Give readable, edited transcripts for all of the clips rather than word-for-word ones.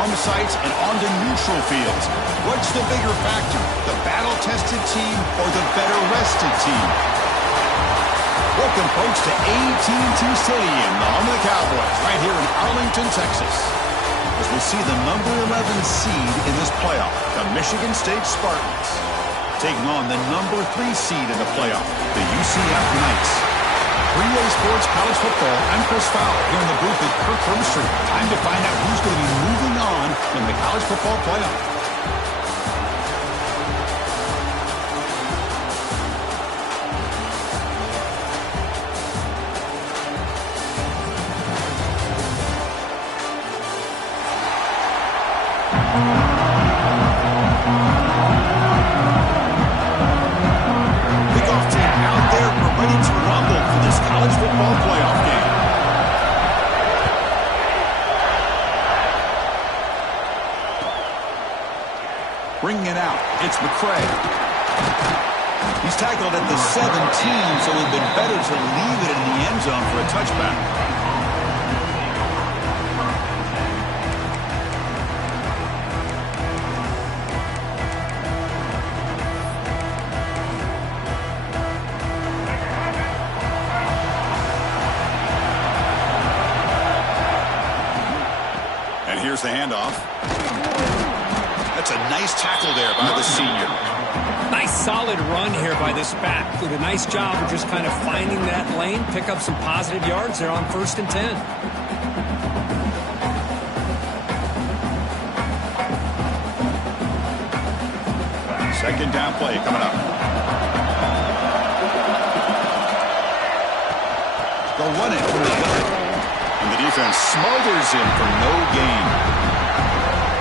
home sites and onto neutral fields. What's the bigger factor, the battle-tested team or the better-rested team? Welcome, folks, to AT&T Stadium, the home of the Cowboys, right here in Arlington, Texas. As we see the number 11 seed in this playoff, the Michigan State Spartans, taking on the number 3 seed in the playoff, the UCF Knights. 3A Sports College Football, I'm Chris Fowler here in the booth with Kirk Herbstreit. Time to find out who's going to be moving on in the college football playoff. Bringing it out, it's McCray. He's tackled at the 17, so it would have been better to leave it in the end zone for a touchback. And here's the handoff. That's a nice tackle there by the senior. Nice solid run here by this back. Did a nice job of just kind of finding that lane, pick up some positive yards there on 1st and 10. Second down play coming up. They'll run it from the gun. And the defense smothers him for no gain.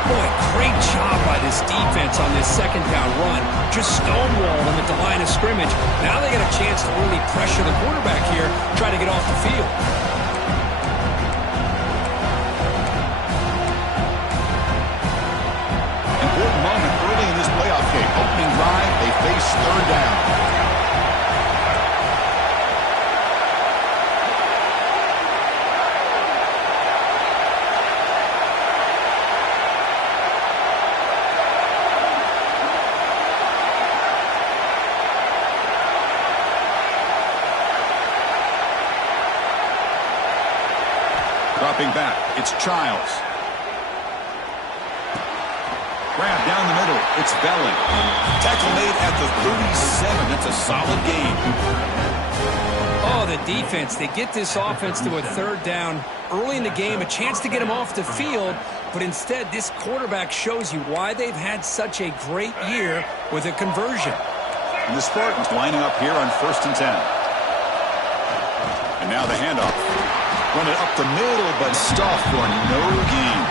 Boy, great job by this defense on this second down run. Just stonewalled him at the line of scrimmage. Now they get a chance to really pressure the quarterback here, try to get off the field. Important moment early in this playoff game. Opening drive, they face 3rd down. Dropping back, it's Childs. Grab down the middle, it's Belling. Tackle made at the 37, that's a solid gain. Oh, the defense, they get this offense to a 3rd down early in the game, a chance to get him off the field, but instead this quarterback shows you why they've had such a great year with a conversion. And the Spartans lining up here on 1st and 10. And now the handoff. Run it up the middle, but stuffed for no gain.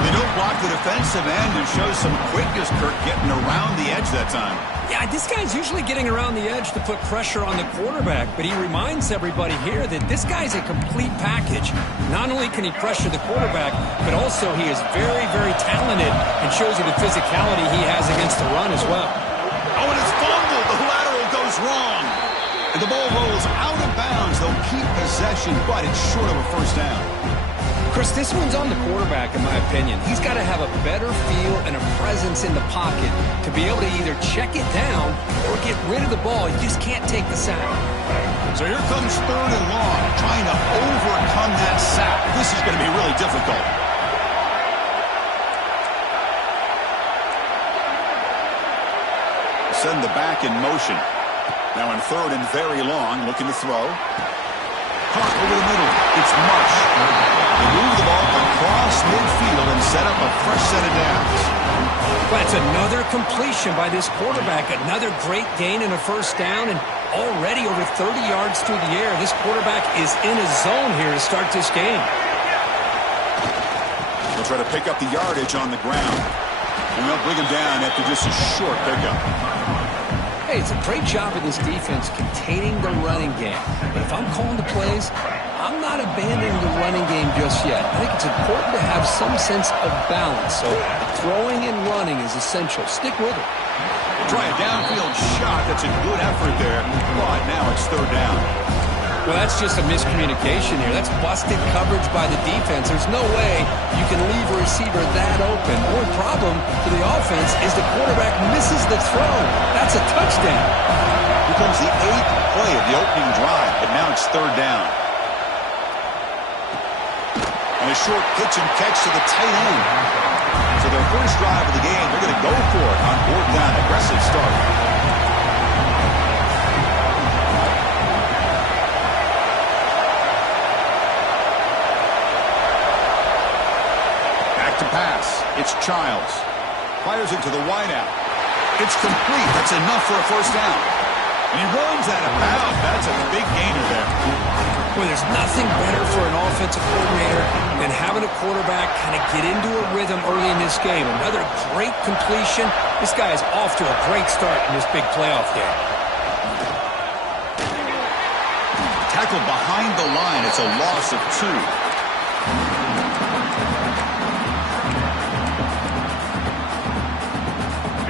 They don't block the defensive end and show some quickness, Kirk, getting around the edge that time. Yeah, this guy's usually getting around the edge to put pressure on the quarterback, but he reminds everybody here that this guy's a complete package. Not only can he pressure the quarterback, but also he is very, very talented and shows you the physicality he has against the run as well. Oh, and it's fumbled. The lateral goes wrong. And the ball rolls out of bounds. They'll keep possession, but it's short of a 1st down. Chris, this one's on the quarterback, in my opinion. He's got to have a better feel and a presence in the pocket to be able to either check it down or get rid of the ball. You just can't take the sack. So here comes 3rd and long, trying to overcome that sack. This is going to be really difficult. Send the back in motion. Now in 3rd and very long, looking to throw. Caught over the middle. It's Marsh. They move the ball across midfield and set up a fresh set of downs. That's another completion by this quarterback. Another great gain in a 1st down, and already over 30 yards through the air. This quarterback is in a zone here to start this game. They'll try to pick up the yardage on the ground. And they'll bring him down after just a short pickup. Hey, it's a great job of this defense containing the running game. But if I'm calling the plays, I'm not abandoning the running game just yet. I think it's important to have some sense of balance. So throwing and running is essential. Stick with it. Try a downfield shot. That's a good effort there. But now it's 3rd down. Well, that's just a miscommunication here. That's busted coverage by the defense. There's no way you can leave a receiver that open. The only problem for the offense is the quarterback misses the throw. That's a touchdown. Here comes the 8th play of the opening drive, but now it's 3rd down. And a short pitch and catch to the tight end. So their first drive of the game, they're going to go for it on 4th down. Aggressive start. Back to pass. It's Childs. Fires it to the wideout. It's complete. That's enough for a first down. And he runs out of bounds. That's a big gainer there. Well, there's nothing better for an offensive coordinator than having a quarterback kind of get into a rhythm early in this game. Another great completion. This guy is off to a great start in this big playoff game. Tackled behind the line. It's a loss of 2.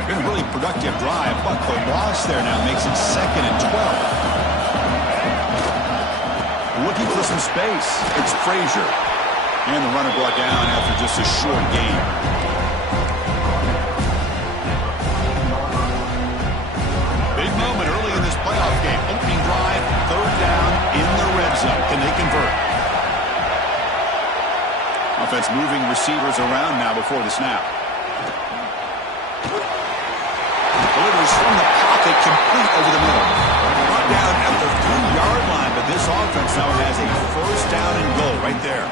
Been a really productive drive, but the loss there now makes it 2nd and 12. Looking for some space. It's Frazier. And the runner brought down after just a short gain. Big moment early in this playoff game. Opening drive, 3rd down in the red zone. Can they convert? Offense moving receivers around now before the snap. Delivers from the pocket, complete over the middle. Brought down at the 3-yard line, but this offense now has a first down and goal right there.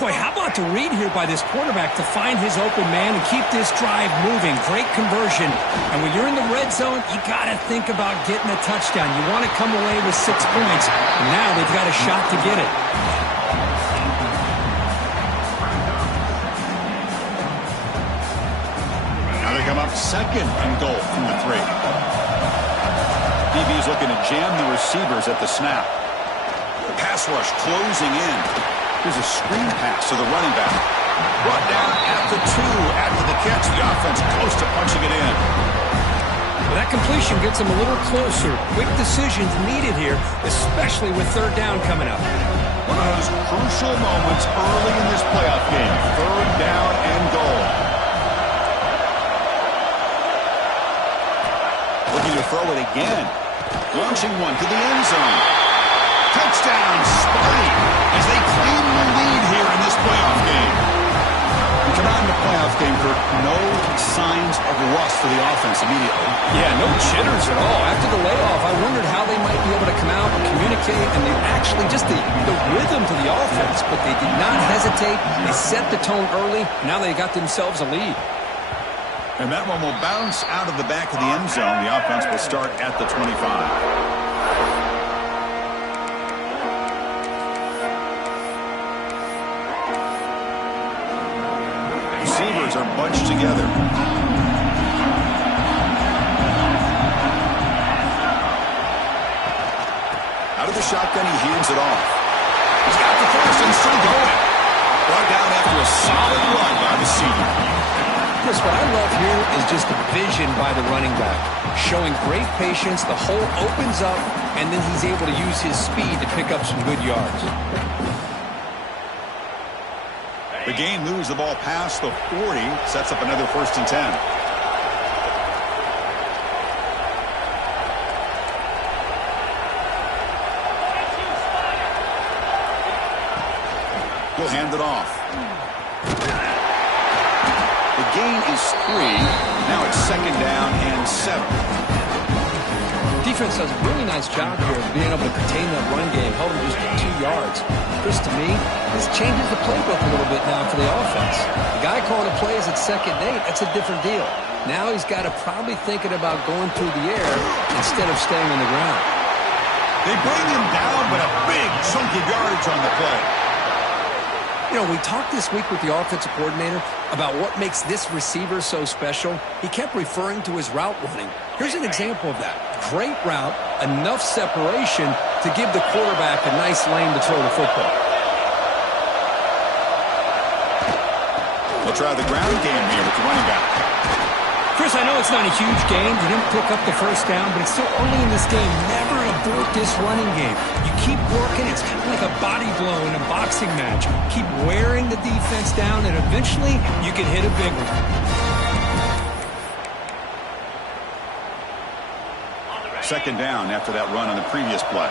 Boy, how about the read here by this quarterback to find his open man and keep this drive moving. Great conversion. And when you're in the red zone, you got to think about getting a touchdown. You want to come away with 6 points. And now they've got a shot to get it. Come up 2nd and goal from the 3. DB's looking to jam the receivers at the snap. Pass rush closing in. Here's a screen pass to the running back. Brought down at the 2 after the catch. The offense close to punching it in. Well, that completion gets them a little closer. Quick decisions needed here, especially with 3rd down coming up. One of those crucial moments early in this playoff game. 3rd down and goal. Looking to throw it again. Launching one to the end zone. Touchdown, Sparty, as they claim the lead here in this playoff game. We come out in the playoff game, Kirk, no signs of rust for the offense immediately. Yeah, no jitters at all. After the layoff, I wondered how they might be able to come out and communicate, and they actually just the rhythm to the offense, but they did not hesitate. They set the tone early. Now they got themselves a lead. And that one will bounce out of the back of the end zone. The offense will start at the 25. Receivers are bunched together. Out of the shotgun, he hands it off. He's got the first and still going. Brought down after a solid run by the senior. Chris, what I love here is just the vision by the running back. Showing great patience, the hole opens up, and then he's able to use his speed to pick up some good yards. The game moves the ball past the 40, sets up another 1st and 10. He'll hand it off. The gain is 3. Now it's 2nd down and 7. Defense does a really nice job here of being able to contain that run game, held him just 2 yards. Chris, to me, this changes the playbook a little bit now for the offense. The guy calling the plays at 2nd and 8, that's a different deal. Now he's got to probably thinking about going through the air instead of staying on the ground. They bring him down, but a big chunk of yardage on the play. You know, we talked this week with the offensive coordinator about what makes this receiver so special. He kept referring to his route running. Here's an example of that. Great route, enough separation to give the quarterback a nice lane to throw the football. They'll try the ground game here with the running back. Chris, I know it's not a huge game. They didn't pick up the first down, but it's still early in this game. Never a thwart this running game. You keep working, it's kind of like a body blow in a boxing match. Keep wearing the defense down, and eventually you can hit a big one. Second down after that run on the previous play.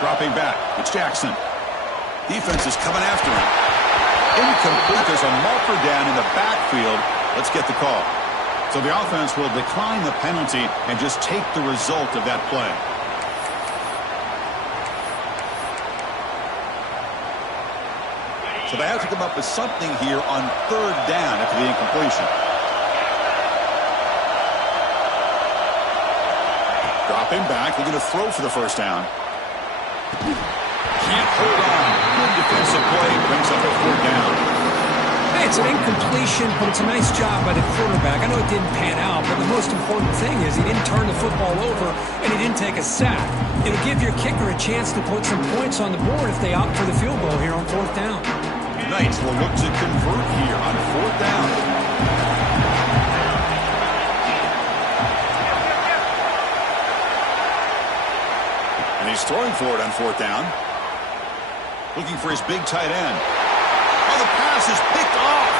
Dropping back, it's Jackson. Defense is coming after him. Incomplete. There's a marker down in the backfield. Let's get the call. So the offense will decline the penalty and just take the result of that play. So they have to come up with something here on third down after the incompletion. Dropping back, they're going to throw for the first down. Can't hold on. Good defensive play, brings up a fourth down. Hey, it's an incompletion, but it's a nice job by the quarterback. I know it didn't pan out, but the most important thing is he didn't turn the football over and he didn't take a sack. It'll give your kicker a chance to put some points on the board if they opt for the field goal here on fourth down. Knights will look to convert here on fourth down. And he's throwing for it on fourth down. Looking for his big tight end. Oh, the pass is picked off.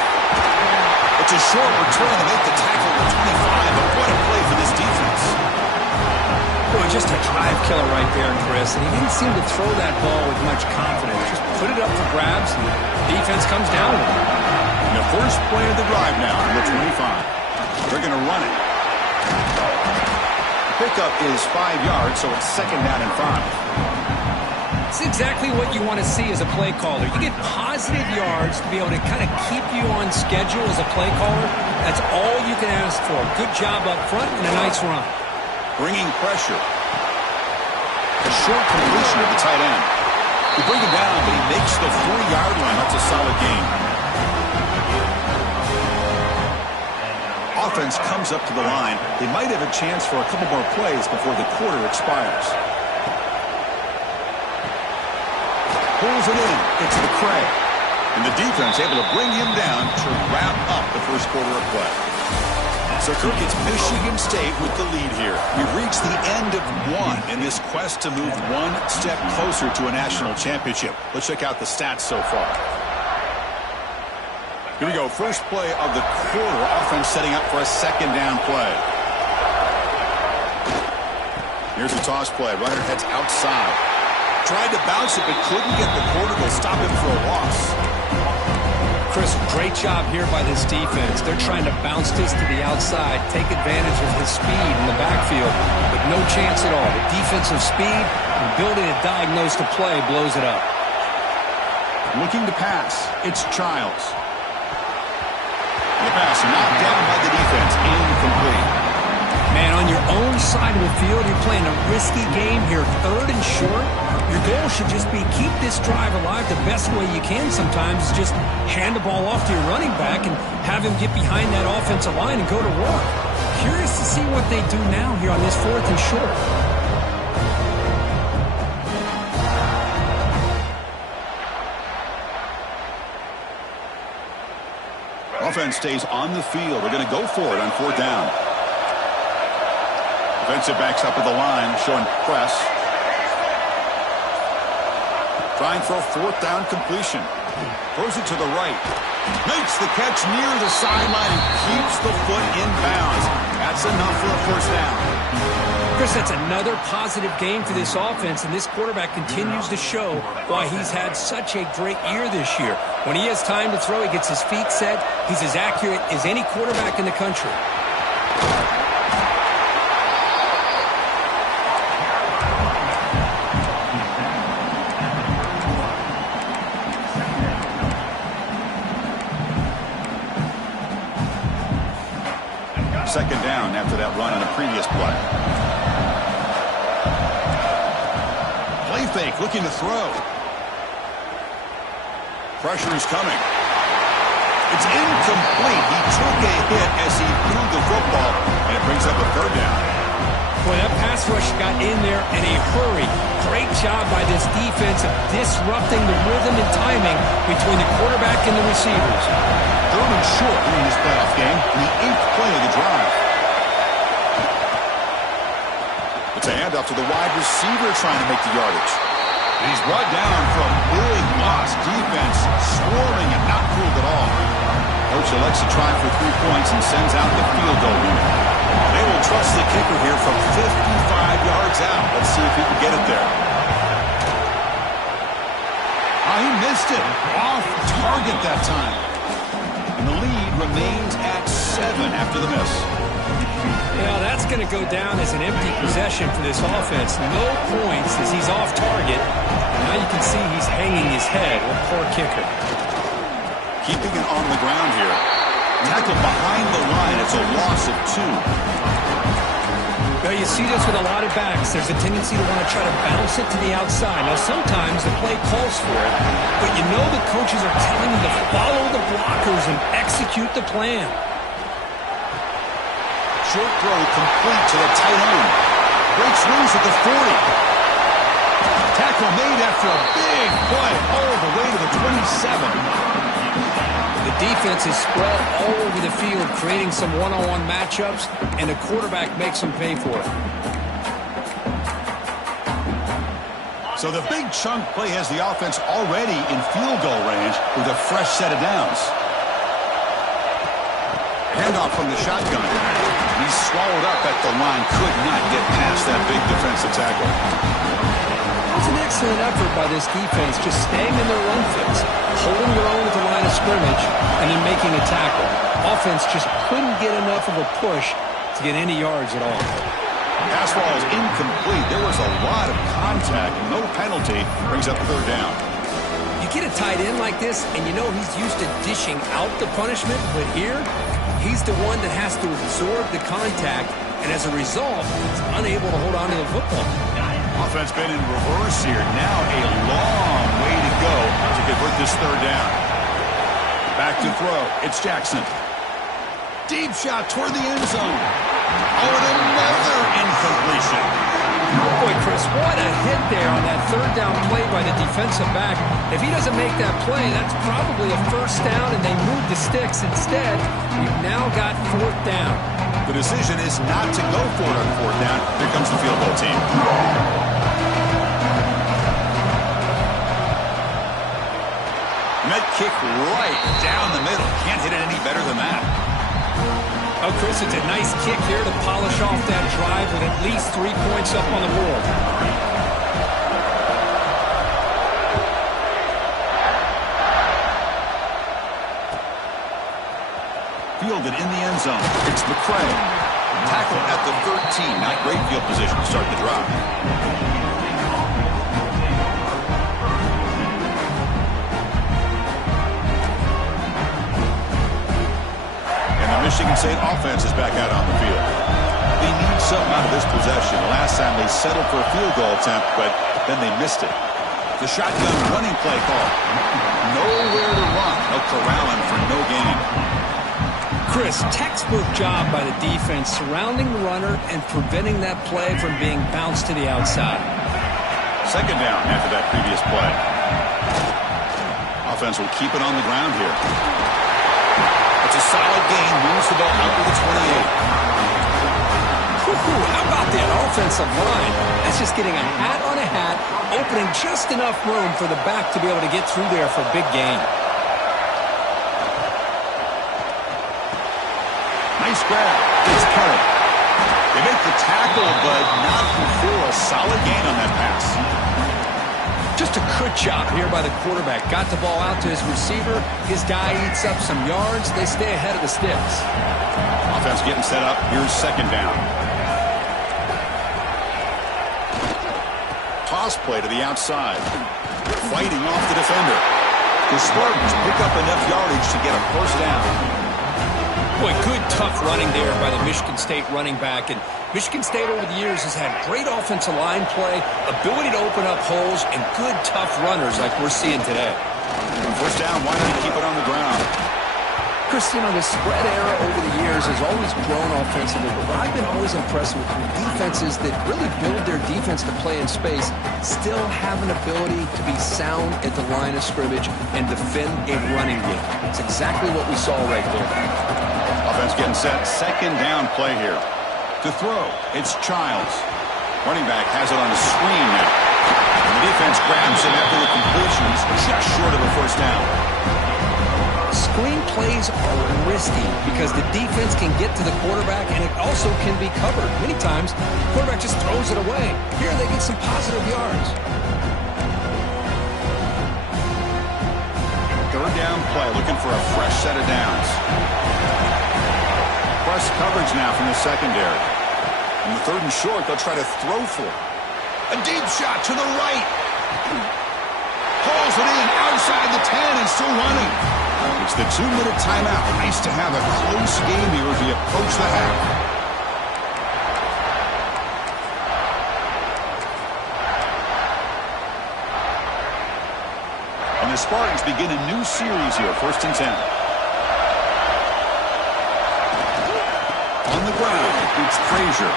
It's a short return to make the tackle at 25, but what a play for this defense. Well, just a drive killer right there, Chris, and he didn't seem to throw that ball with much confidence. Just put it up for grabs, and the defense comes down with it. And the first play of the drive now, number 25. They're going to run it. Pickup is 5 yards, so it's second down and 5. It's exactly what you want to see as a play caller. You get positive yards to be able to kind of keep you on schedule as a play caller. That's all you can ask for. Good job up front and a nice run. Bringing pressure. A short completion of the tight end. You bring him down, but he makes the 4-yard line. That's a solid gain. Offense comes up to the line. They might have a chance for a couple more plays before the quarter expires. Pulls it in. It's McCray. And the defense able to bring him down to wrap up the first quarter of play. So, Kirk, it's Michigan State with the lead here. We've reached the end of one in this quest to move one step closer to a national championship. Let's check out the stats so far. Here we go. First play of the quarter. Offense setting up for a second down play. Here's a toss play. Runner heads outside. Tried to bounce it, but couldn't get the quarter to stop him for a loss. Chris, great job here by this defense. They're trying to bounce this to the outside, take advantage of his speed in the backfield, but no chance at all. The defensive speed and ability to diagnose the play blows it up. Looking to pass. It's Childs. The pass knocked down by the defense. Incomplete. Man, on your own side of the field, you're playing a risky game here. Third and short. Your goal should just be keep this drive alive the best way you can sometimes. Just hand the ball off to your running back and have him get behind that offensive line and go to work. Curious to see what they do now here on this fourth and short. Offense stays on the field. They're going to go for it on fourth down. Defensive backs up at the line, showing press. Trying for a fourth down completion. Throws it to the right. Makes the catch near the sideline and keeps the foot in bounds. That's enough for a first down. Chris, that's another positive game for this offense, and this quarterback continues to show why he's had such a great year this year. When he has time to throw, he gets his feet set. He's as accurate as any quarterback in the country. Second down after that run on the previous play. Play fake, looking to throw. Pressure is coming. It's incomplete. He took a hit as he threw the football, and it brings up a third down. Boy, that pass rush got in there in a hurry. Great job by this defense of disrupting the rhythm and timing between the quarterback and the receivers. Third and short in this playoff game, and the 8th play of the drive. handoff to the wide receiver trying to make the yardage. And he's brought down for a big loss. Defense swarming and not cooled at all. Coach elects to try for 3 points and sends out the field goal unit. They will trust the kicker here from 55 yards out. Let's see if he can get it there. Oh, he missed it. Off target that time. And the lead remains at 7 after the miss. Yeah, that's going to go down as an empty possession for this offense. No points as he's off target. Now you can see he's hanging his head. What a poor kicker. Keeping it on the ground here. Tackle behind the line. It's a loss of 2. Well, you see this with a lot of backs. There's a tendency to want to try to bounce it to the outside. Now, sometimes the play calls for it, but you know the coaches are telling you to follow the blockers and execute the plan. Short throw complete to the tight end. Breaks loose at the 40. Tackle made after a big play all the way to the 27. The defense is spread all over the field, creating some one-on-one matchups, and the quarterback makes them pay for it. So the big chunk play has the offense already in field goal range with a fresh set of downs. Handoff from the shotgun. He's swallowed up at the line. Could not get past that big defensive tackle. It was an excellent effort by this defense, just staying in their run fits, holding their own at the line of scrimmage, and then making a tackle. Offense just couldn't get enough of a push to get any yards at all. Pass ball is incomplete. There was a lot of contact. No penalty. Brings up 3rd down. You get a tight end like this, and you know he's used to dishing out the punishment, but here, he's the one that has to absorb the contact, and as a result, he's unable to hold on to the football. Offense been in reverse here. Now a long way to go to convert this 3rd down. Back to throw. It's Jackson. Deep shot toward the end zone. Oh, and another incompletion. Boy, Chris, what a hit there on that 3rd down play by the defensive back. If he doesn't make that play, that's probably a 1st down, and they move the sticks instead. You've now got 4th down. The decision is not to go for it on 4th down. Here comes the field goal team. Net kick right down the middle. Can't hit it any better than that. Oh, Chris, it's a nice kick here to polish off that drive with at least 3 points up on the board. Fielded in the end zone. It's McCray. Tackle at the 13. Not great field position to start the drive. Michigan State offense is back out on the field. They need something out of this possession. Last time they settled for a field goal attempt, but then they missed it. The shotgun running play call. Nowhere to run. They'll corral him for no gain. Chris, textbook job by the defense surrounding the runner and preventing that play from being bounced to the outside. 2nd down after that previous play. Offense will keep it on the ground here. It's a solid gain. Moves the ball out to the 28. How about that offensive line? That's just getting a hat on a hat, opening just enough room for the back to be able to get through there for a big gain. Nice grab. It's Curry. They make the tackle, but not before a solid gain on that pass. Just a good job here by the quarterback. Got the ball out to his receiver. His guy eats up some yards. They stay ahead of the sticks. Offense getting set up. Here's 2nd down. Toss play to the outside. Fighting off the defender. The Spartans pick up enough yardage to get a 1st down. Boy, good tough running there by the Michigan State running back. And Michigan State over the years has had great offensive line play, ability to open up holes, and good tough runners like we're seeing today. 1st down, why not keep it on the ground? Chris, you know, the spread era over the years has always grown offensively, but what I've been always impressed with defenses that really build their defense to play in space still have an ability to be sound at the line of scrimmage and defend a running game. It's exactly what we saw right there. Offense getting set. 2nd down play here. To throw, it's Childs. Running back has it on a screen now. And the defense grabs him after the completion. He's just short of a first down. Screen plays are risky because the defense can get to the quarterback, and it also can be covered. Many times, the quarterback just throws it away. Here they get some positive yards. Third down play, looking for a fresh set of downs. Press coverage now from the secondary. In the third and short, they'll try to throw for it. A deep shot to the right. Pulls it in outside the 10 and still running. It's the 2-minute timeout. Nice to have a close game here as we approach the half. And the Spartans begin a new series here, 1st and 10. On the ground, it's Frazier.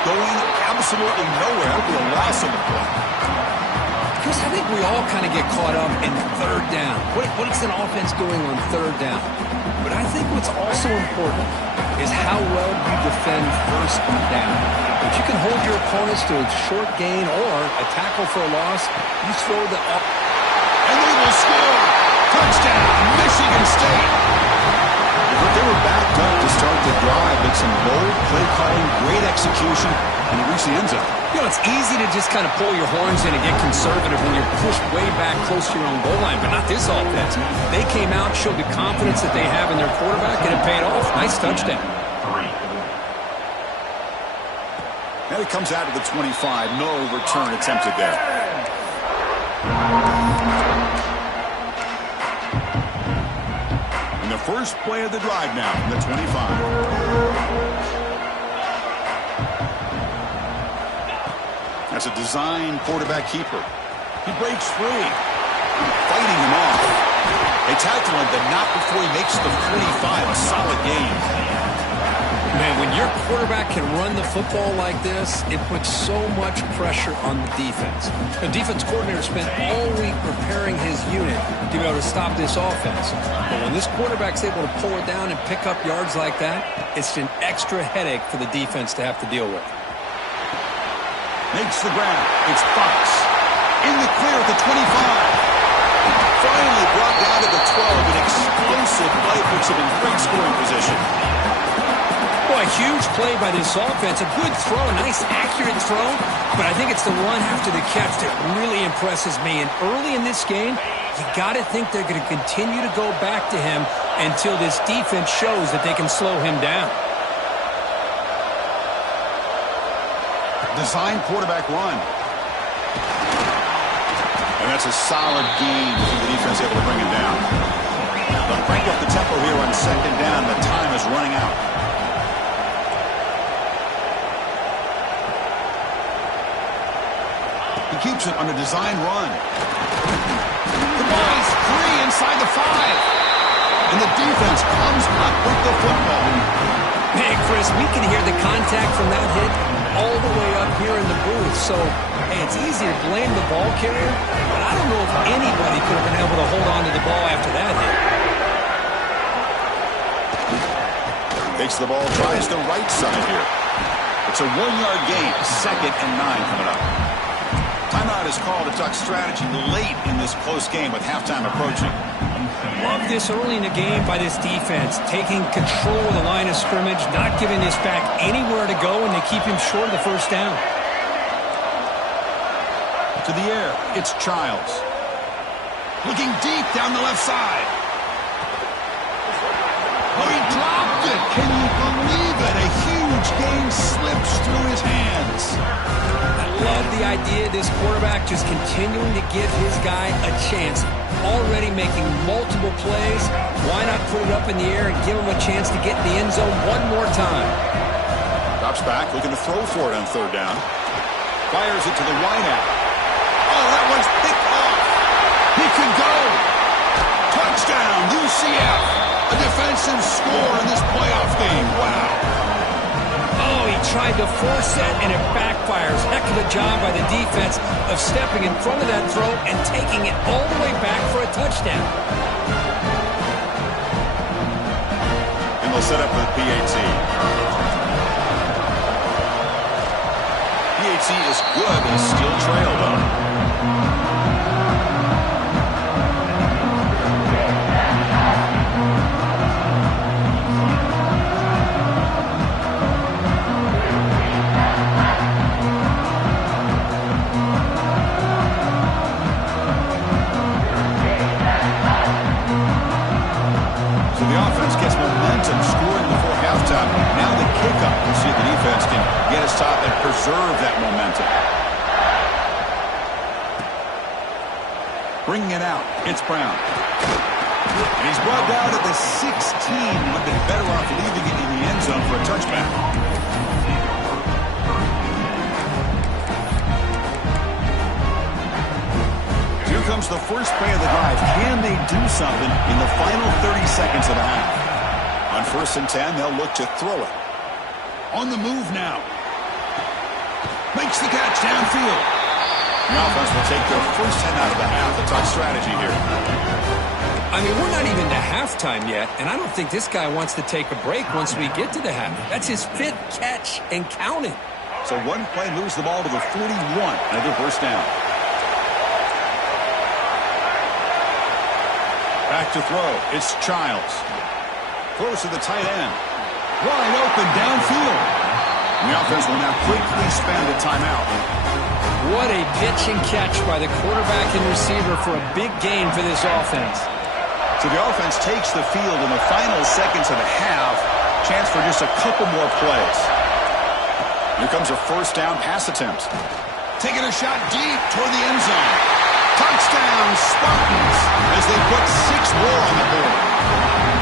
Going absolutely nowhere with a loss of the play. Chris, I think we all kind of get caught up in third down. What is an offense doing on third down? But I think what's also important is how well you defend first down. If you can hold your opponents to a short gain or a tackle for a loss, you throw the up. And they will score! Touchdown, Michigan State! But they were backed up to start the drive, but some bold play calling, great execution, and it reached the end zone. You know, it's easy to just kind of pull your horns in and get conservative when you're pushed way back close to your own goal line, but not this offense. They came out, showed the confidence that they have in their quarterback, and it paid off. Nice touchdown. And it comes out of the 25. No return attempted there. And the first play of the drive now from the 25. That's a design quarterback keeper. He breaks free. Fighting him off. They tackle him, but not before he makes the 45. A solid game. Man, when your quarterback can run the football like this, it puts so much pressure on the defense. The defense coordinator spent all week preparing his unit to be able to stop this offense. But when this quarterback's able to pull it down and pick up yards like that, it's an extra headache for the defense to have to deal with. Makes the ground. It's Fox. In the clear at the 25. Finally brought down to the 12. An explosive play puts him in great scoring position. Boy, a huge play by this offense. A good throw, a nice accurate throw. But I think it's the run after the catch that really impresses me. And early in this game, you got to think they're going to continue to go back to him until this defense shows that they can slow him down. Design quarterback run. And that's a solid gain for the defense able to bring him down. They'll crank up the tempo here on 2nd down. The time is running out. He keeps it on a design run. The ball is free inside the 5. And the defense comes up with the football. Man, Chris, we can hear the contact from that hit all the way up here in the booth. So, hey, it's easy to blame the ball carrier, but I don't know if anybody could have been able to hold on to the ball after that hit. Takes the ball, tries the right side here. It's a 1-yard gain, 2nd and 9 coming up. Timeout is called to talk strategy late in this close game with halftime approaching. Love this early in the game by this defense, taking control of the line of scrimmage, not giving this back anywhere to go, and they keep him short of the first down. To the air, it's Childs. Looking deep down the left side. Oh, he dropped it. Can you believe it? A huge game slips through his hands. I love the idea of this quarterback just continuing to give his guy a chance. Already making multiple plays. Why not put it up in the air and give him a chance to get in the end zone one more time? Drops back, looking to throw for it on 3rd down. Fires it to the wideout. Oh, that one's picked off. He can go. Touchdown, UCF. A defensive score in this playoff game. Wow. Oh, he tried to force it, and it backfires. Heck of a job by the defense of stepping in front of that throw and taking it all the way back for a touchdown. And they'll set up the PAT. PAT efficiency is good, but still trail, though. The offense gets momentum scoring before halftime. Now the kickoff. We'll see if the defense can get a stop and preserve that momentum. Bringing it out. It's Brown. And he's brought down at the 16. Would have been better off leaving it in the end zone for a touchback. Here comes the first play of the drive. Can they do something in the final 30 seconds of the half? On 1st and 10, they'll look to throw it. On the move now. Makes the catch downfield. The offense will take their first 10 out of the half. A tough strategy here. I mean, we're not even to halftime yet, and I don't think this guy wants to take a break once we get to the half. That's his 5th catch and counting. So one play moves the ball to the 41. Another first down. Back to throw. It's Childs. Throws to the tight end. Wide open downfield. The offense will now quickly spend a timeout. What a pitch and catch by the quarterback and receiver for a big gain for this offense. So the offense takes the field in the final seconds of the half. Chance for just a couple more plays. Here comes a first down pass attempt. Taking a shot deep toward the end zone. Touchdown, Spartans, as they put 6 more on the board.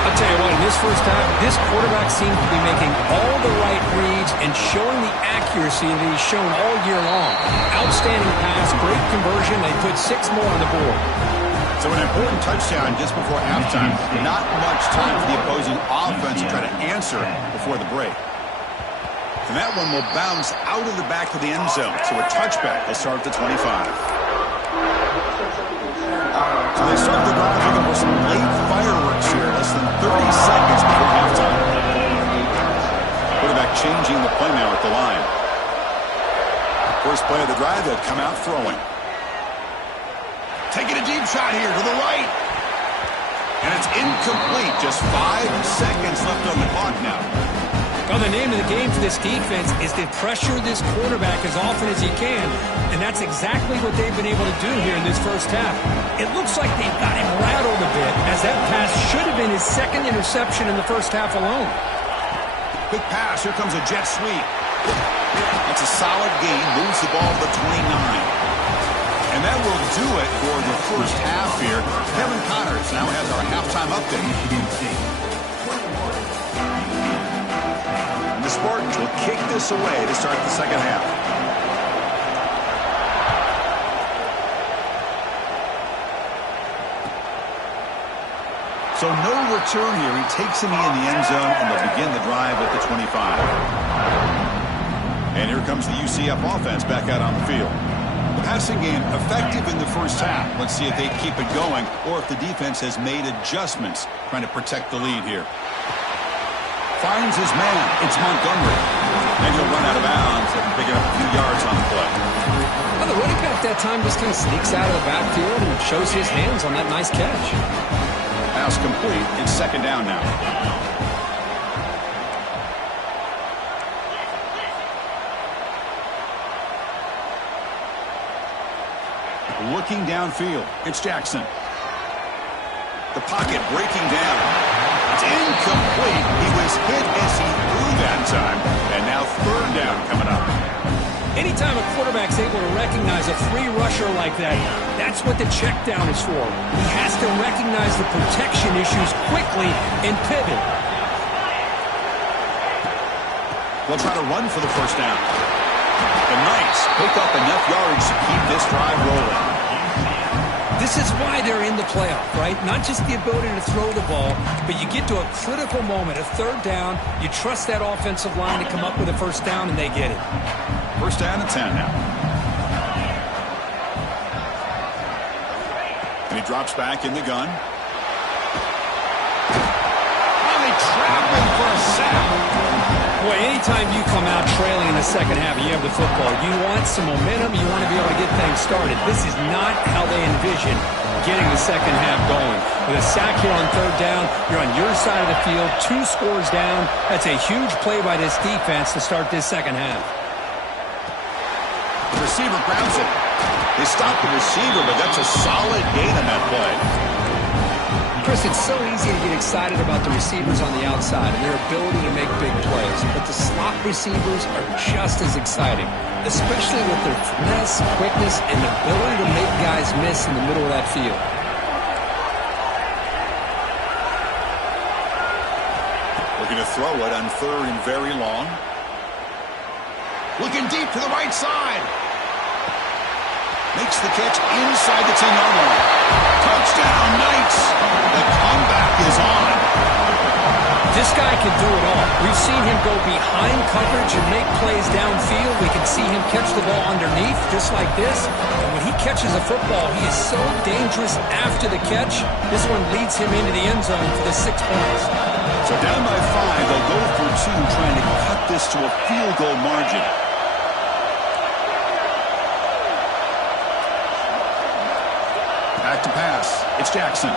I'll tell you what, in this first half, this quarterback seems to be making all the right reads and showing the accuracy that he's shown all year long. Outstanding pass, great conversion. They put 6 more on the board. So an important touchdown just before halftime. Not much time for the opposing offense to try to answer before the break. And that one will bounce out of the back of the end zone. So a touchback. They'll start at the 25. So they start the drive looking for some late fireworks here, less than 30 seconds before halftime. Quarterback changing the play now at the line. First play of the drive, they'll come out throwing. Taking a deep shot here to the right. And it's incomplete. Just 5 seconds left on the clock now. Well, the name of the game for this defense is to pressure this quarterback as often as you can, and that's exactly what they've been able to do here in this first half. It looks like they've got him rattled a bit, as that pass should have been his 2nd interception in the first half alone. Quick pass. Here comes a jet sweep. That's a solid gain. Moves the ball to the 29. And that will do it for the first half here. Kevin Connors now has our halftime update. The Spartans will kick this away to start the second half. So no return here. He takes him in the end zone, and they'll begin the drive at the 25. And here comes the UCF offense back out on the field. The passing game effective in the first half. Let's see if they keep it going or if the defense has made adjustments trying to protect the lead here. Finds his man. It's Montgomery. And he'll run out of bounds after picking up a few yards on the play. Well, the running back that time just kind of sneaks out of the backfield and shows his hands on that nice catch. Pass complete. It's 2nd down now. Looking downfield. It's Jackson. The pocket breaking down. It's incomplete. He was hit as he threw that time. And now 3rd down coming up. Anytime a quarterback's able to recognize a free rusher like that, that's what the check down is for. He has to recognize the protection issues quickly and pivot. They'll try to run for the first down. The Knights pick up enough yards to keep this drive rolling. This is why they're in the playoff, right? Not just the ability to throw the ball, but you get to a critical moment, a 3rd down. You trust that offensive line to come up with a first down, and they get it. First down and 10 now. And he drops back in the gun. And they trap him for a sack. Boy, anytime you come out trailing in the second half and you have the football, you want some momentum, you want to be able to get things started. This is not how they envision getting the second half going. With a sack here on third down, you're on your side of the field, 2 scores down. That's a huge play by this defense to start this second half. The receiver grabs it. They stop the receiver, but that's a solid gain on that play. Chris, it's so easy to get excited about the receivers on the outside and their ability to make big plays, but the slot receivers are just as exciting, especially with their finesse, quickness, and ability to make guys miss in the middle of that field. Looking to throw it on third and very long. Looking deep to the right side. Makes the catch inside the 10-yard line. Touchdown, Knights. The comeback is on. This guy can do it all. We've seen him go behind coverage and make plays downfield. We can see him catch the ball underneath, just like this. And when he catches a football, he is so dangerous after the catch. This one leads him into the end zone for the 6 points. So down by 5, they'll go for 2, trying to cut this to a field goal margin. Back to pass. It's Jackson.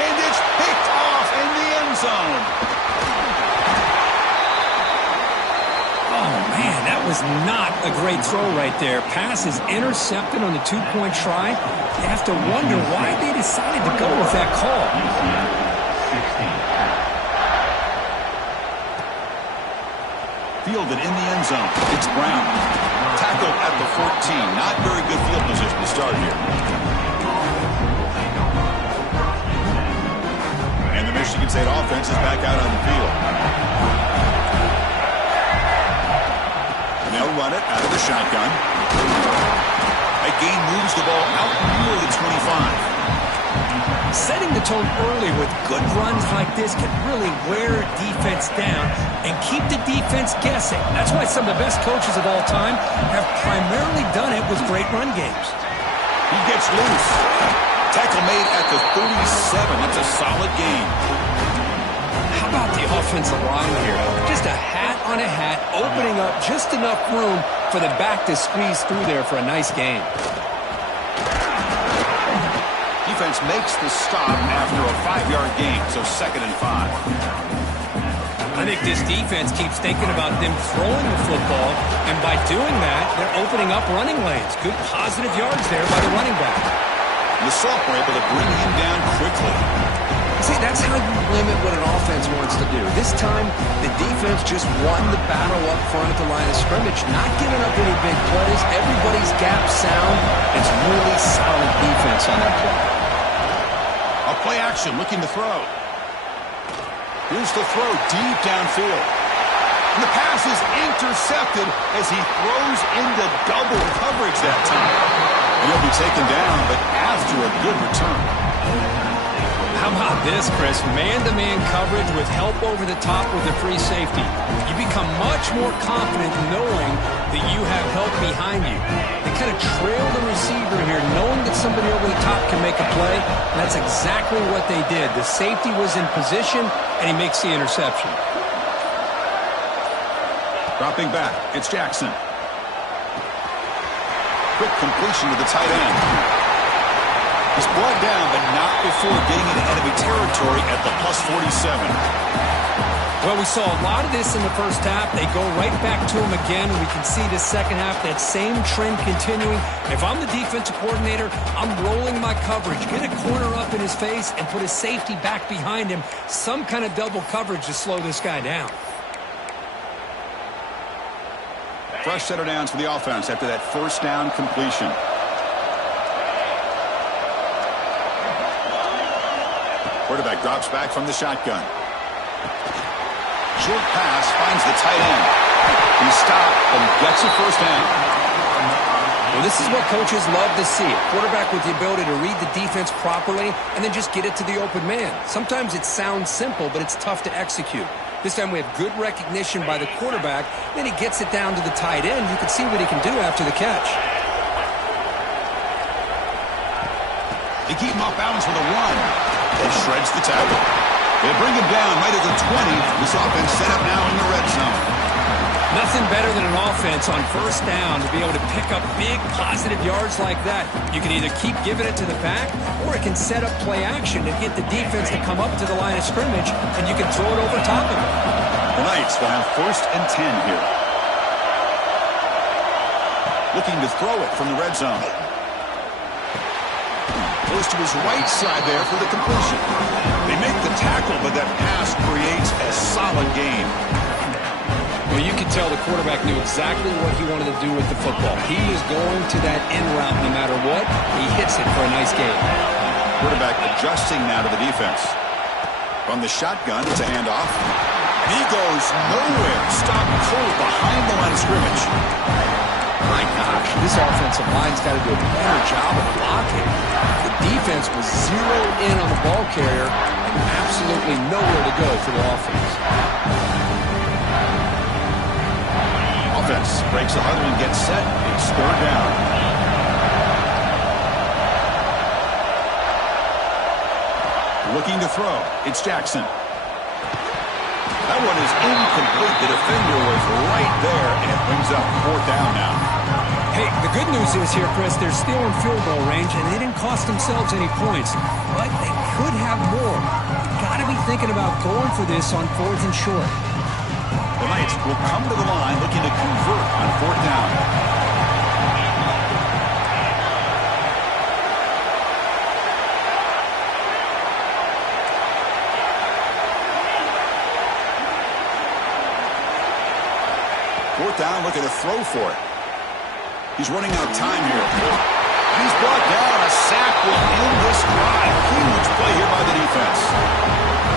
And it's picked off in the end zone. Oh, man, that was not a great throw right there. Pass is intercepted on the 2-point try. You have to wonder why they decided to go with that call. Fielded in the end zone. It's Brown. Tackle at the 14. Not very good field position to start here. And the Michigan State offense is back out on the field. And they'll run it out of the shotgun. That gain moves the ball out near the 25. Setting the tone early with good runs like this can really wear defense down and keep the defense guessing. That's why some of the best coaches of all time have primarily done it with great run games. He gets loose. Tackle made at the 37. That's a solid gain. How about the offensive line here? Just a hat on a hat, opening up just enough room for the back to squeeze through there for a nice gain. Defense makes the stop after a 5-yard gain, so 2nd and 5. I think this defense keeps thinking about them throwing the football, and by doing that, they're opening up running lanes. Good positive yards there by the running back. The sophomore able to bring him down quickly. See, that's how you limit what an offense wants to do. This time, the defense just won the battle up front at the line of scrimmage, not giving up any big plays. Everybody's gap sound. It's really solid defense on that play. A play action, looking to throw. Here's the throw deep downfield. And the pass is intercepted as he throws into double coverage that time. And he'll be taken down, but after a good return. How about this, Chris? Man-to-man coverage with help over the top with a free safety. You become much more confident knowing that you have help behind you. They kind of trail the receiver here, knowing that somebody over the top can make a play. And that's exactly what they did. The safety was in position, and he makes the interception. Dropping back, it's Jackson. Quick completion to the tight end. He's brought down, but not before getting into enemy territory at the plus 47. Well, we saw a lot of this in the first half. They go right back to him again, and we can see the second half, that same trend continuing. If I'm the defensive coordinator, I'm rolling my coverage, get a corner up in his face, and put a safety back behind him. Some kind of double coverage to slow this guy down. Fresh set of downs for the offense after that first down completion. Quarterback drops back from the shotgun. Short pass finds the tight end. He stopped and gets a first down. Well, this is what coaches love to see. A quarterback with the ability to read the defense properly and then just get it to the open man. Sometimes it sounds simple, but it's tough to execute. This time we have good recognition by the quarterback. Then he gets it down to the tight end. You can see what he can do after the catch. They keep him off balance with a run. He shreds the tackle. They bring him down right at the 20. This offense set up now in the red zone. Nothing better than an offense on first down to be able to pick up big positive yards like that. You can either keep giving it to the back, or it can set up play action and get the defense to come up to the line of scrimmage, and you can throw it over top of it. The Knights will have 1st and 10 here. Looking to throw it from the red zone. Goes to his right side there for the completion. They make the tackle, but that pass creates a solid gain. Well, you can tell the quarterback knew exactly what he wanted to do with the football. He was going to that end route no matter what. He hits it for a nice gain. Quarterback adjusting now to the defense. From the shotgun, it's a handoff. And he goes nowhere. Stopped cold behind the line of scrimmage. My gosh, this offensive line's got to do a better job of blocking. The defense was zeroed in on the ball carrier and absolutely nowhere to go for the offense. Offense breaks a huddle and gets set. It's 3rd down. Looking to throw. It's Jackson. That one is incomplete. The defender was right there, and it brings up 4th down now. Hey, the good news is here, Chris, they're still in field goal range, and they didn't cost themselves any points. But they could have more. Got to be thinking about going for this on 4th and short. The Knights will come to the line looking to convert on 4th down. Fourth down, looking to throw for it. He's running out of time here. And he's brought down. A sack will end this drive. Huge play here by the defense.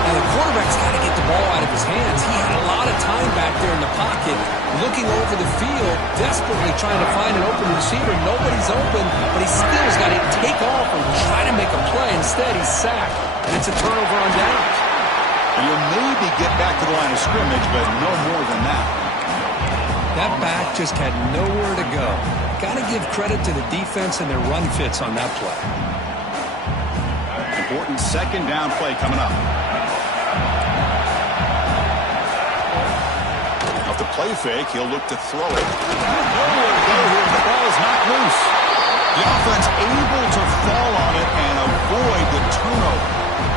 Now, the quarterback's got to get the ball out of his hands. He had a lot of time back there in the pocket, looking over the field, desperately trying to find an open receiver. Nobody's open, but he still has got to take off and try to make a play. Instead, he's sacked, and it's a turnover on downs. And you'll maybe get back to the line of scrimmage, but no more than that. That back just had nowhere to go. Got to give credit to the defense and their run fits on that play. Important 2nd down play coming up. Off the play fake, he'll look to throw it. Nowhere to go here. The ball is knocked loose. The offense able to fall on it and avoid the turnover.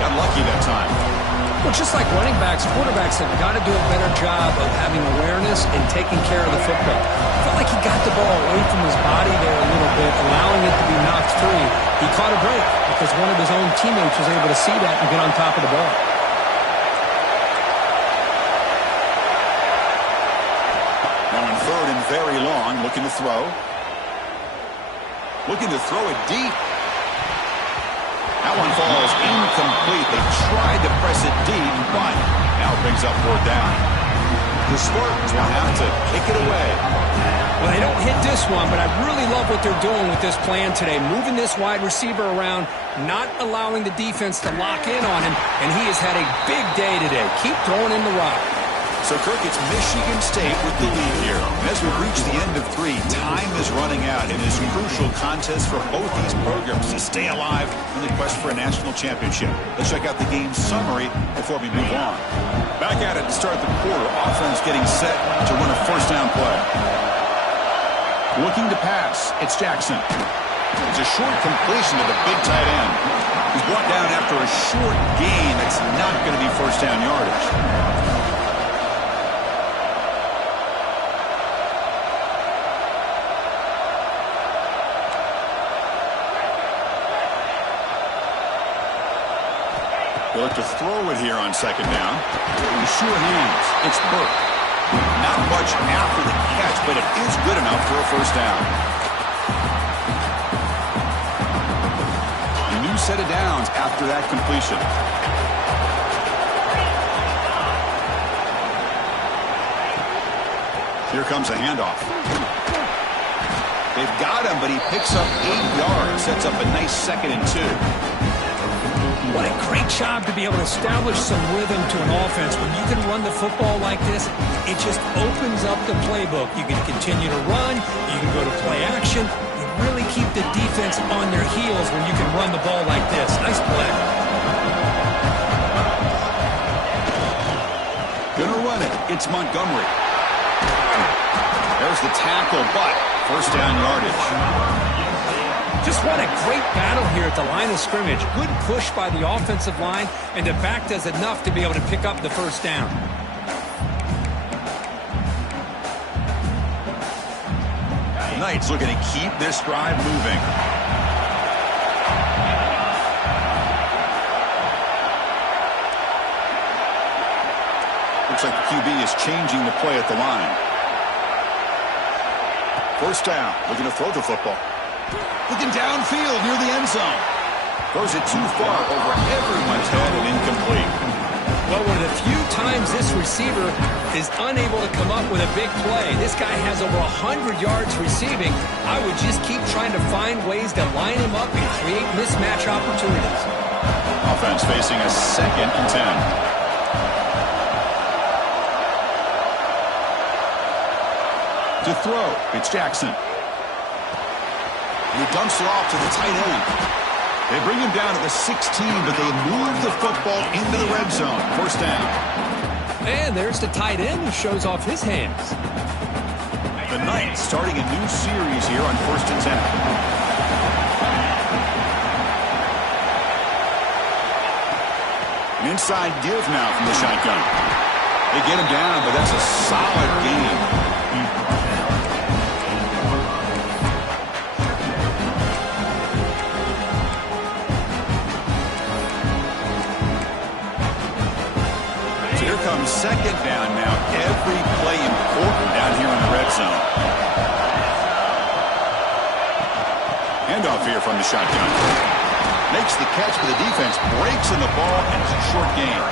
Got lucky that time. Well, just like running backs, quarterbacks have got to do a better job of having awareness and taking care of the football. I felt like he got the ball away from his body there a little bit, allowing it to be knocked free. He caught a break because one of his own teammates was able to see that and get on top of the ball. Now in 3rd and very long, looking to throw. Looking to throw it deep. That one falls incomplete. They tried to press it deep, but now it brings up 4th down. The Spartans will have to kick it away. Well, they don't hit this one, but I really love what they're doing with this plan today. Moving this wide receiver around, not allowing the defense to lock in on him, and he has had a big day today. Keep throwing in the rock. So, Kirk, it's Michigan State with the lead here. And as we reach the end of 3, time is running out in this crucial contest for both these programs to stay alive in the quest for a national championship. Let's check out the game summary before we move on. Back at it to start the quarter. Offense getting set to run a 1st down play. Looking to pass. It's Jackson. It's a short completion to the big tight end. He's brought down after a short gain. That's not going to be 1st down yardage. They look to throw it here on 2nd down. Sure hands. It's Burke. Not much after the catch, but it is good enough for a 1st down. A new set of downs after that completion. Here comes a handoff. They've got him, but he picks up 8 yards. Sets up a nice 2nd and 2. What a great job to be able to establish some rhythm to an offense. When you can run the football like this, it just opens up the playbook. You can continue to run. You can go to play action. You really keep the defense on their heels when you can run the ball like this. Nice play. It's Montgomery. There's the tackle, but first down yardage. Just what a great battle here at the line of scrimmage. Good push by the offensive line, and the back does enough to be able to pick up the first down. Knights looking to keep this drive moving. Looks like the QB is changing the play at the line. First down, looking to throw the football. Looking downfield near the end zone. Throws it too far over everyone's head and incomplete. Well, one of the few times this receiver is unable to come up with a big play. This guy has over 100 yards receiving. I would just keep trying to find ways to line him up and create mismatch opportunities. Offense facing a 2nd and 10. To throw, it's Jackson. And he dumps it off to the tight end. They bring him down to the 16, but they move the football into the red zone. First down. And there's the tight end who shows off his hands. The Knights starting a new series here on 1st and 10. An inside give now from the shotgun. They get him down, but that's a solid game. Comes 2nd down now. Every play important down here in the red zone. Handoff here from the shotgun. Makes the catch, but the defense breaks in the ball, and it's a short gain.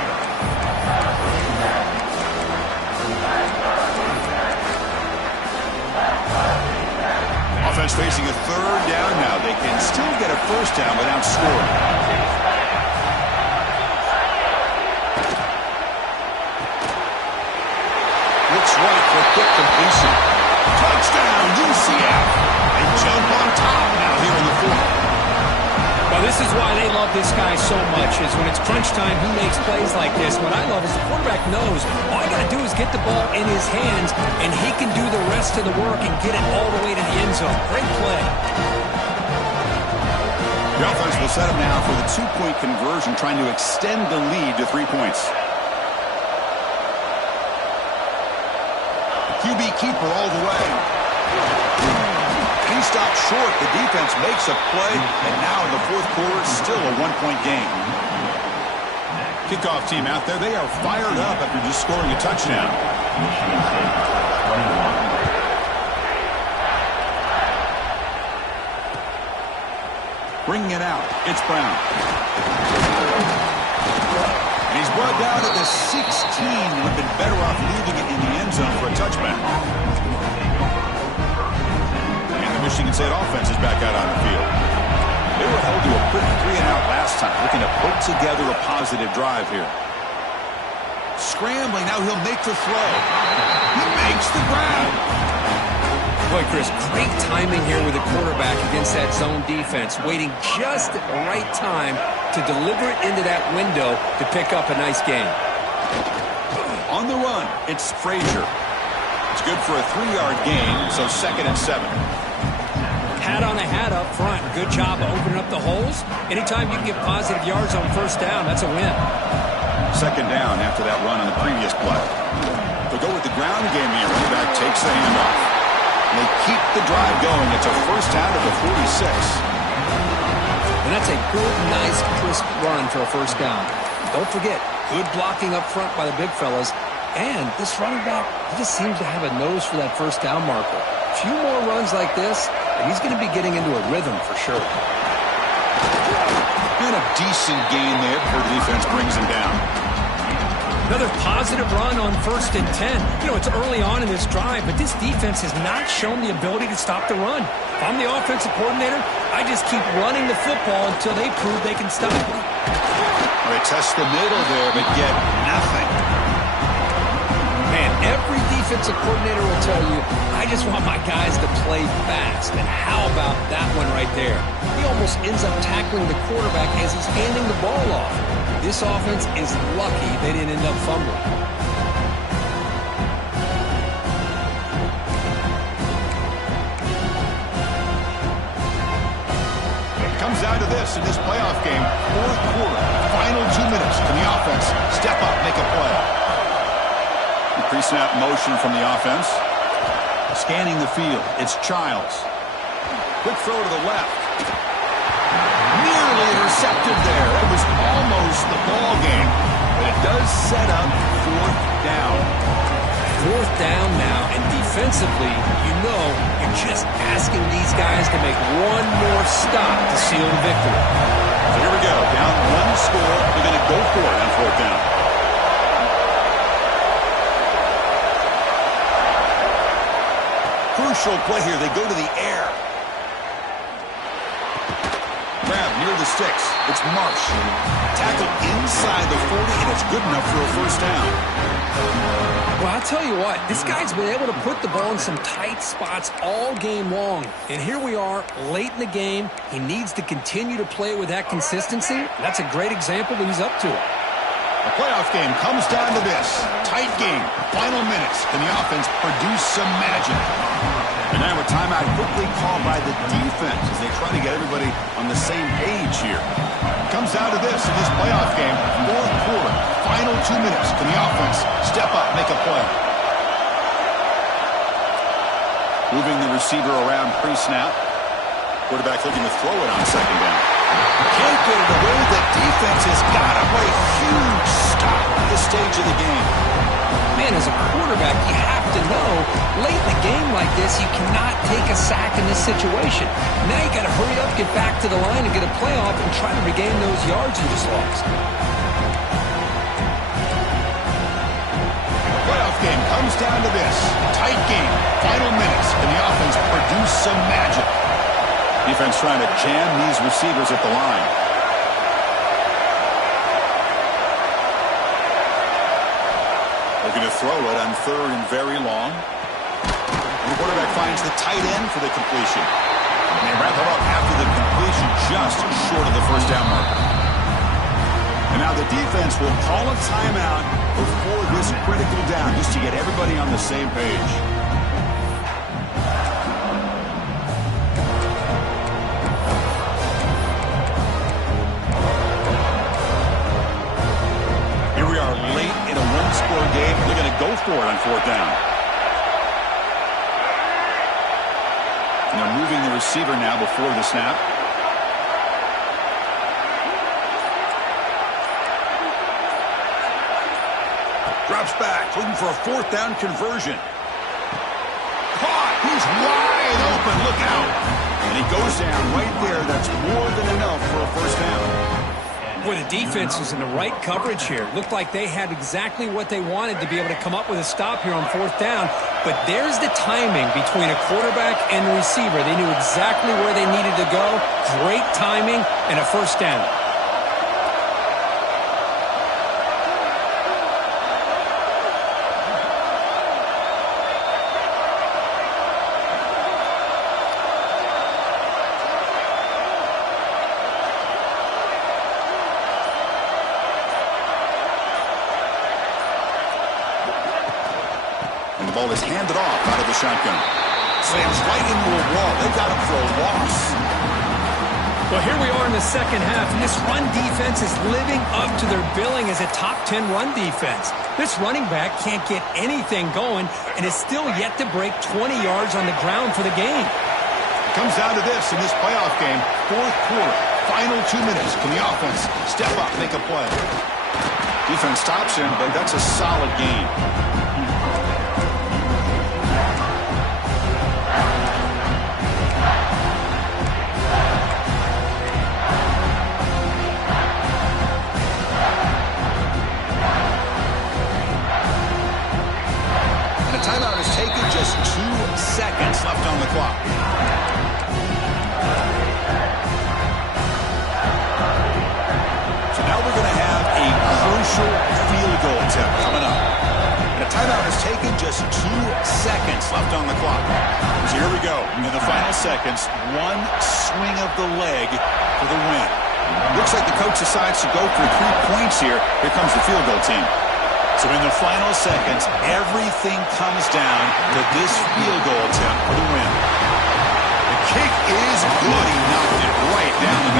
Offense facing a 3rd down now. They can still get a first down without scoring. Right for quick completion. Touchdown, UCF. They jump on top now here in the 4th. Well, this is why they love this guy so much, is when it's crunch time, he makes plays like this. What I love is the quarterback knows all I got to do is get the ball in his hands, and he can do the rest of the work and get it all the way to the end zone. Great play. The offense will set him now for the 2-point conversion, trying to extend the lead to 3 points. QB keeper all the way. He stopped short. The defense makes a play, and now in the 4th quarter, still a 1-point game. Kickoff team out there, they are fired up after just scoring a touchdown. Bringing it out, it's Brown. And he's brought down at the 16. Would have been better off leaving it in the end zone for a touchback. And the Michigan State offense is back out on the field. They were held to a quick 3-and-out last time, looking to put together a positive drive here. Scrambling, now he'll make the throw. He makes the grab. Boy, Chris, great timing here with the quarterback against that zone defense, waiting just at the right time to deliver it into that window to pick up a nice gain. On the run, it's Frazier. It's good for a 3-yard gain, so 2nd and 7. Hat on a hat up front. Good job of opening up the holes. Anytime you can get positive yards on first down, that's a win. 2nd down after that run on the previous play. They'll go with the ground game here. Running back takes the handoff. And they keep the drive going. It's a first down to the 46. And that's a good, nice, crisp run for a first down. Don't forget, good blocking up front by the big fellas. And this running back, he just seems to have a nose for that first down marker. A few more runs like this, and he's going to be getting into a rhythm for sure. And a decent gain there before the defense brings him down. Another positive run on 1st and 10. You know, it's early on in this drive, but this defense has not shown the ability to stop the run. If I'm the offensive coordinator, I just keep running the football until they prove they can stop it. They test the middle there, but get nothing. Man, every defensive coordinator will tell you, I just want my guys to play fast. And how about that one right there? He almost ends up tackling the quarterback as he's handing the ball off. This offense is lucky they didn't end up fumbling. Comes down to this in this playoff game. Fourth quarter, final 2 minutes. Can the offense step up, make a play? Pre-snap motion from the offense. Scanning the field. It's Childs. Quick throw to the left. Nearly intercepted there. It was almost the ball game. But it does set up fourth down. Fourth down now, and defensively, you're just asking these guys to make one more stop to seal the victory. So here we go. Down one score. They're going to go for it on fourth down. Crucial play here. They go to the air. Grab near the sticks. It's Marsh. Tackle inside the 40, and it's good enough for a first down. Well, I'll tell you what, this guy's been able to put the ball in some tight spots all game long. And here we are, late in the game. He needs to continue to play with that consistency. That's a great example that he's up to it. The playoff game comes down to this. Tight game. Final minutes. Can the offense produce some magic? And now a timeout quickly called by the defense as they try to get everybody on the same page here. Comes down to this in this playoff game. Fourth quarter. Final 2 minutes. Can the offense step up, make a play? Moving the receiver around pre-snap. Quarterback looking to throw it on second down. Can't get it away. The defense has got him. What a huge stop at this stage of the game. Man, as a quarterback, you have to know, late in the game like this, you cannot take a sack in this situation. Now you got to hurry up, get back to the line, and get a playoff and try to regain those yards you just lost. Playoff game comes down to this. Tight game. Final minutes. Can the offense produce some magic? Defense trying to jam these receivers at the line. Looking to throw it on third and very long. And the quarterback finds the tight end for the completion. And they wrap it up after the completion just short of the first down marker. And now the defense will call a timeout before this critical down just to get everybody on the same page. Game. They're going to go for it on fourth down. And they're moving the receiver now before the snap. Drops back, looking for a fourth down conversion. Caught! He's wide open. Look out! And he goes down right there. That's more than enough for a first down. Boy, the defense was in the right coverage here. Looked like they had exactly what they wanted to be able to come up with a stop here on fourth down. But there's the timing between a quarterback and the receiver. They knew exactly where they needed to go. Great timing and a first down. Ball is handed off out of the shotgun. Slams right into a wall. They've got him for a loss. Well, here we are in the second half, and this run defense is living up to their billing as a top 10 run defense. This running back can't get anything going and is still yet to break 20 yards on the ground for the game. It comes down to this in this playoff game. Fourth quarter, final 2 minutes. Can the offense step up, make a play? Defense stops him, but that's a solid game. Timeout is taken, just 2 seconds left on the clock. So now we're going to have a crucial field goal attempt coming up. And a timeout is taken, just 2 seconds left on the clock. So here we go. In the final seconds, one swing of the leg for the win. Looks like the coach decides to go for 3 points here. Here comes the field goal team. So in the final seconds, everything comes down to this field goal attempt for the win. The kick is good. He knocked it right down the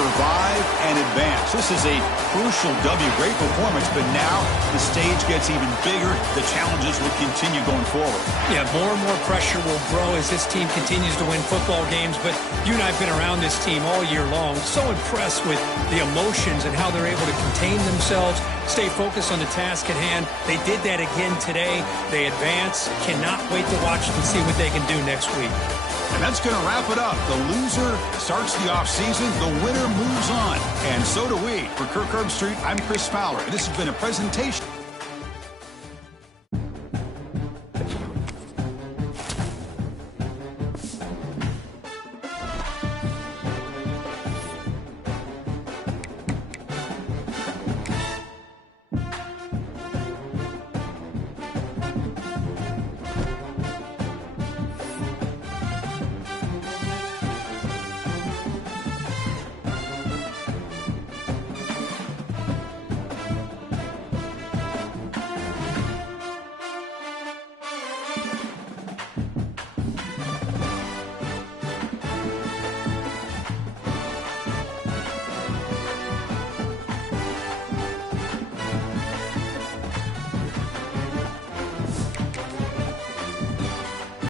survive and advance. This is a crucial W. Great performance, but now the stage gets even bigger. The challenges will continue going forward. Yeah, more and more pressure will grow as this team continues to win football games, but you and I have been around this team all year long. So impressed with the emotions and how they're able to contain themselves, stay focused on the task at hand. They did that again today. They advance. Cannot wait to watch and see what they can do next week. And that's going to wrap it up. The loser starts the offseason. The winner moves on. And so do we. For Kirk Herbstreit, I'm Chris Fowler. And this has been a presentation